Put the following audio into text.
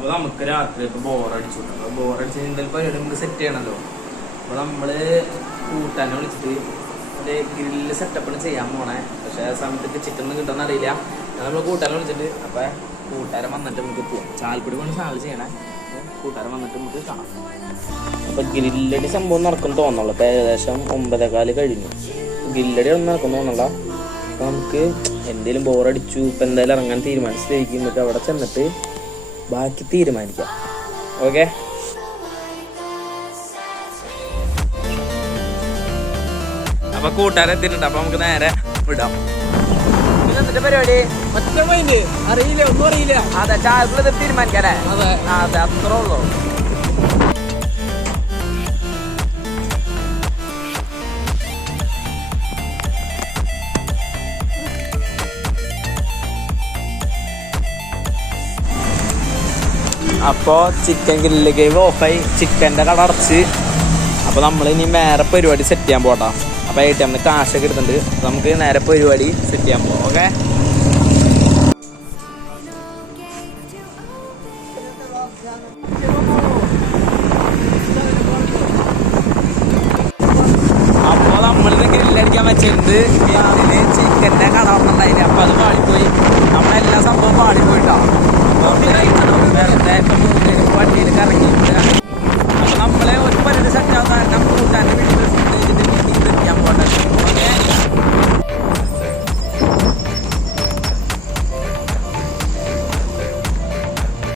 അപ്പോൾ നമുക്ക് രാത്രി ഇപ്പോൾ ബോറടിച്ചു. അപ്പോൾ ബോറടിച്ച് എന്തെങ്കിലും പരിപാടി നമുക്ക് സെറ്റ് ചെയ്യണമല്ലോ. അപ്പോൾ നമ്മൾ കൂട്ടാനെ വിളിച്ചിട്ട് ഒരു ഗ്രില്ല് സെറ്റപ്പാണ് ചെയ്യാൻ പോണേ. പക്ഷേ ആ സമയത്തേക്ക് ചിക്കൻ ഒന്നും കിട്ടുമെന്ന് അറിയില്ല. നമ്മൾ കൂട്ടാനെ വിളിച്ചിട്ട് അപ്പോൾ കൂട്ടുകാരൻ വന്നിട്ട് നമുക്ക് പോകാം. ചാൽപ്പൊടി കൊണ്ട് സാധനം ചെയ്യണേ. കൂട്ടുകാരൻ വന്നിട്ട് നമുക്ക് കാണാം. അപ്പോൾ ഗ്രില്ലടി സംഭവം നടക്കും തോന്നുള്ളൂ. ഇപ്പോൾ ഏകദേശം 9:15 കഴിഞ്ഞു. ഗ്രില്ലടി ഒന്നും നടക്കും തോന്നണ്ട. അപ്പോൾ നമുക്ക് എന്തെങ്കിലും ബോറടിച്ചു ഇപ്പം എന്തായാലും ഇറങ്ങാൻ തീരുമാനിച്ചിരിക്കും. നമുക്ക് അവിടെ ചെന്നിട്ട് ബാക്കി തീരുമാനിക്കാം. ഓക്കെ, അപ്പൊ കൂട്ടുകാരെ എത്തിയിട്ടുണ്ട്. അപ്പൊ നമുക്ക് നേരെ വിടാം. എന്നിട്ട് പരിപാടി അറിയില്ല, ഒന്നും അറിയില്ല. അതെ, ചായക്കുള്ളത് തീരുമാനിക്കാല്ലേ? അതെ അതെ, അത്രേ ഉള്ളൂ. അപ്പോൾ ചിക്കൻ ഗ്രില്ല് ഗെയിം ഓഫായി, ചിക്കൻ്റെ കട അടച്ച്. അപ്പോൾ നമ്മൾ ഇനി വേറെ പരിപാടി സെറ്റ് ചെയ്യാൻ പോട്ടാ. അപ്പോൾ ATM കാശൊക്കെ എടുത്തിട്ടുണ്ട്. നമുക്ക് നേരെ പരിപാടി സെറ്റ് ചെയ്യാൻ പോകാം. ഓക്കെ, അപ്പോൾ നമ്മളിത് ഗ്രില്ലടിക്കാൻ വെച്ചിട്ടുണ്ട്. അതിന് ചിക്കൻ്റെ കട ഉണ്ടായില്ല. അപ്പോൾ അത് പാടിപ്പോയി. നമ്മളെല്ലാ സംഭവം പാടിപ്പോയിട്ടാണ്. വെറുതെ വണ്ടിയിൽ കറങ്ങി